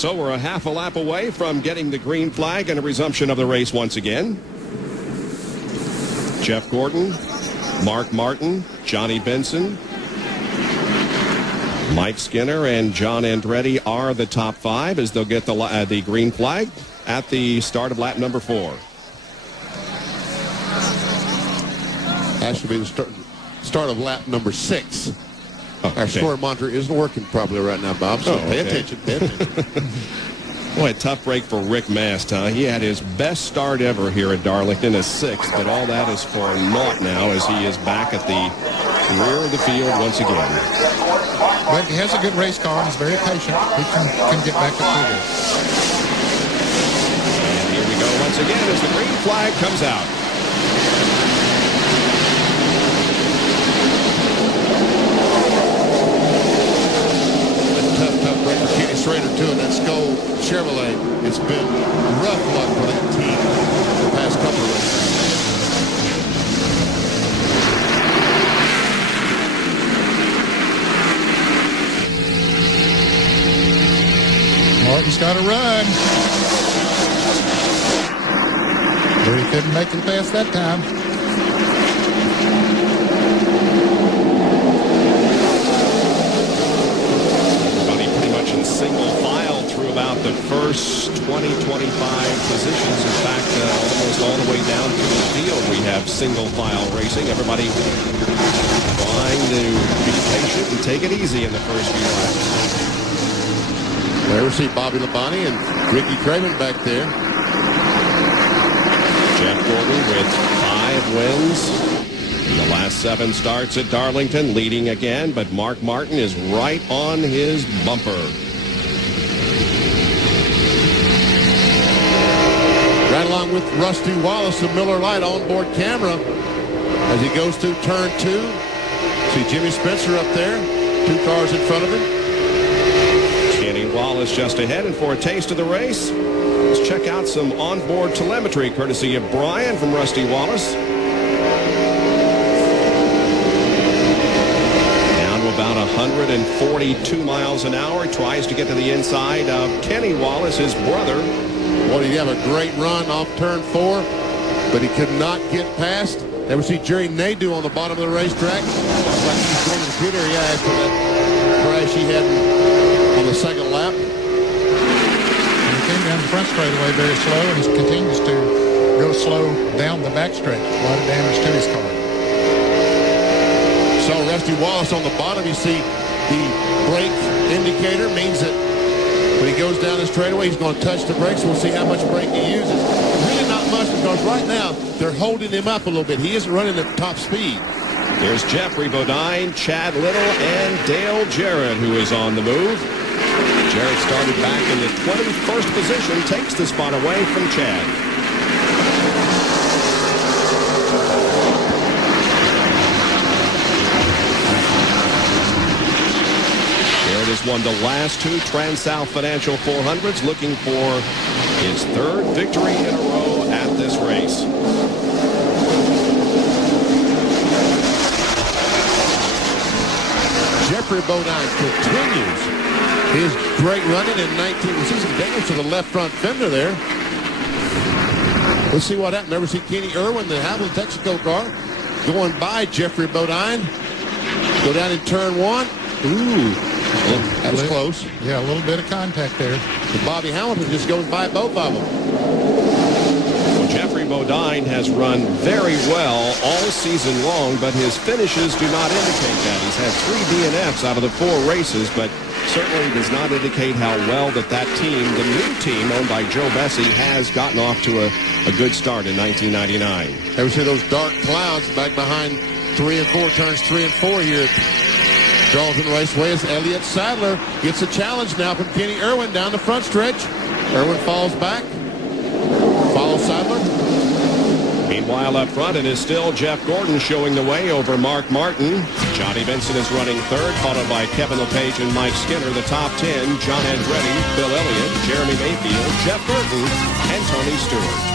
So we're a half a lap away from getting the green flag and a resumption of the race once again. Jeff Gordon, Mark Martin, Johnny Benson, Mike Skinner, and John Andretti are the top 5 as they'll get the green flag at the start of lap number 4. That should be the start of lap number 6. Oh, okay. Our score monitor isn't working properly right now, Bob, so pay attention. Boy, a tough break for Rick Mast, huh? He had his best start ever here at Darlington, a 6th, but all that is for naught now as he is back at the rear of the field once again. But he has a good race car and he's very patient. He can get back up through this. And here we go once again as the green flag comes out. Tough break for Kenny Schrader, too, in that Skull Chevrolet. It's been rough luck for that team the past couple of races. Martin's got to run. But he couldn't make it past that time. Single file through about the first 20, 25 positions. In fact, almost all the way down to the field, we have single file racing. Everybody trying to be patient and take it easy in the first few laps. There we see Bobby Labonte and Ricky Craven back there. Jeff Gordon with 5 wins. In the last 7 starts at Darlington, leading again, but Mark Martin is right on his bumper. Right along with Rusty Wallace, the Miller Lite onboard camera as he goes through turn 2. See Jimmy Spencer up there, 2 cars in front of him. Kenny Wallace just ahead, and for a taste of the race, let's check out some onboard telemetry courtesy of Brian from Rusty Wallace. Down to about 142 miles an hour. Tries to get to the inside of Kenny Wallace, his brother. Boy, did he have a great run off turn 4, but he could not get past. There we see Jerry Nadeau on the bottom of the racetrack. Looks like he's going to the pit area after that crash he had on the second lap. And he came down the front straightaway very slow, and he continues to go slow down the backstretch. A lot of damage to his car. So Rusty Wallace on the bottom, you see the brake indicator means that when he goes down the straightaway, he's going to touch the brakes. We'll see how much brake he uses. Really not much, because right now they're holding him up a little bit. He isn't running at top speed. There's Jeffrey Bodine, Chad Little, and Dale Jarrett, who is on the move. Jarrett started back in the 21st position, takes the spot away from Chad. Has won the last 2 TranSouth Financial 400s, looking for his 3rd victory in a row at this race. Jeffrey Bodine continues his great running in 19th season. Damage to the left front fender there. Let's see what happened. Never see Kenny Irwin, the Havoc Texaco car, going by Jeffrey Bodine. Go down in turn 1. Ooh. That was close. Yeah, a little bit of contact there. And Bobby Hamilton just goes by both of them. Well, Jeffrey Bodine has run very well all season long, but his finishes do not indicate that. He's had 3 DNFs out of the 4 races, but certainly does not indicate how well that team, the new team owned by Joe Bessie, has gotten off to a good start in 1999. Ever see those dark clouds back behind 3 and 4, turns 3 and 4 here at Darlington Raceway as Elliott Sadler gets a challenge now from Kenny Irwin down the front stretch. Irwin falls back. Follows Sadler. Meanwhile, up front, it is still Jeff Gordon showing the way over Mark Martin. Johnny Benson is running 3rd, followed by Kevin LePage and Mike Skinner. The top 10, John Andretti, Bill Elliott, Jeremy Mayfield, Jeff Burton, and Tony Stewart.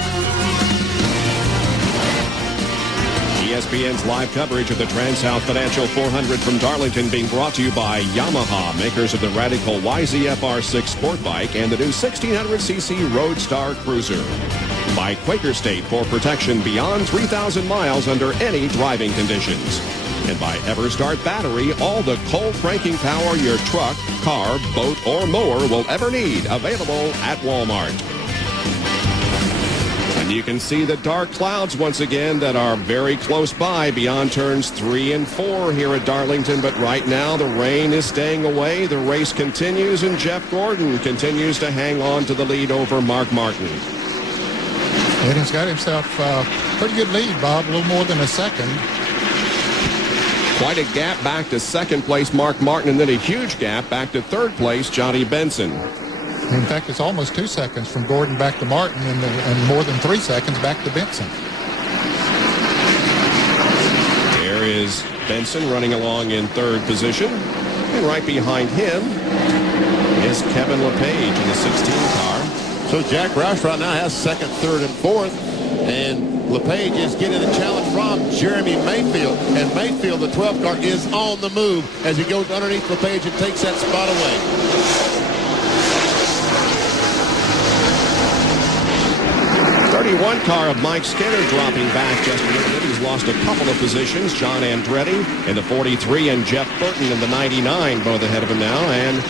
ESPN's live coverage of the TranSouth Financial 400 from Darlington being brought to you by Yamaha, makers of the radical YZF-R6 sport bike and the new 1600cc Roadstar Cruiser. By Quaker State for protection beyond 3,000 miles under any driving conditions. And by EverStart Battery, all the cold cranking power your truck, car, boat, or mower will ever need. Available at Walmart. And you can see the dark clouds once again that are very close by beyond turns 3 and 4 here at Darlington. But right now the rain is staying away. The race continues, and Jeff Gordon continues to hang on to the lead over Mark Martin. And he's got himself a pretty good lead, Bob, a little more than a second. Quite a gap back to second place, Mark Martin, and then a huge gap back to third place, Johnny Benson. In fact, it's almost 2 seconds from Gordon back to Martin and more than 3 seconds back to Benson. There is Benson running along in third position. And right behind him is Kevin LePage in the 16 car. So Jack Roush right now has second, third, and fourth. And LePage is getting a challenge from Jeremy Mayfield. And Mayfield, the 12 car, is on the move as he goes underneath LePage and takes that spot away. '31 car of Mike Skinner dropping back just a little bit. He's lost a couple of positions. John Andretti in the 43 and Jeff Burton in the 99, both ahead of him now. And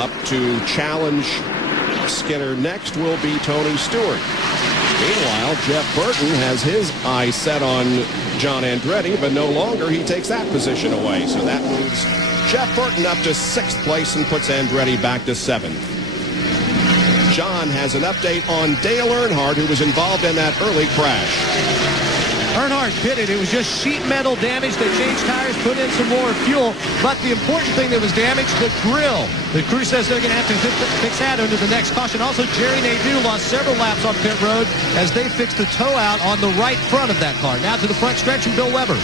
up to challenge Skinner next will be Tony Stewart. Meanwhile, Jeff Burton has his eyes set on John Andretti, but no longer. He takes that position away. So that moves Jeff Burton up to 6th place and puts Andretti back to 7th. John has an update on Dale Earnhardt, who was involved in that early crash. Earnhardt pitted. It was just sheet metal damage. They changed tires, put in some more fuel. But the important thing that was damaged, the grill. The crew says they're going to have to fix that under the next caution. Also, Jerry Nadeau lost several laps on pit road as they fixed the tow out on the right front of that car. Now to the front stretch from Bill Weber.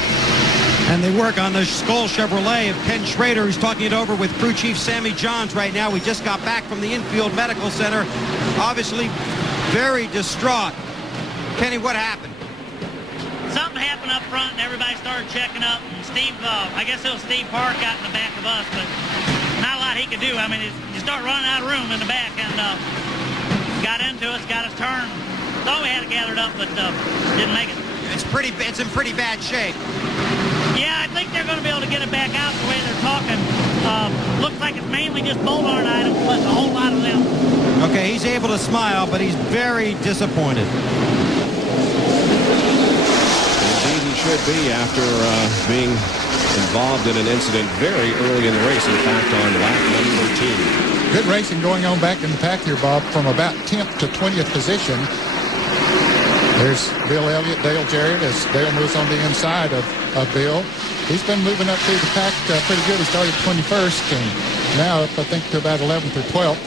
And they work on the Skoll Chevrolet of Ken Schrader, who's talking it over with crew chief Sammy Johns right now. We just got back from the infield medical center. Obviously very distraught. Kenny, what happened? Something happened up front and everybody started checking up. And Steve, I guess it was Steve Park got in the back of us, but not a lot he could do. I mean, you start running out of room in the back, and got into us, got us turned. Thought we had it gathered up, but didn't make it. It's in pretty bad shape. Yeah, I think they're going to be able to get it back out the way they're talking. Looks like it's mainly just bolt-on items, but a whole lot of them. Okay, he's able to smile, but he's very disappointed. Indeed, he should be after being involved in an incident very early in the race. In fact, on lap number 2. Good racing going on back in the pack here, Bob, from about 10th to 20th position. There's Bill Elliott, Dale Jarrett, as Dale moves on the inside of Bill. He's been moving up through the pack pretty good. He started 21st and now up, I think, to about 11th or 12th.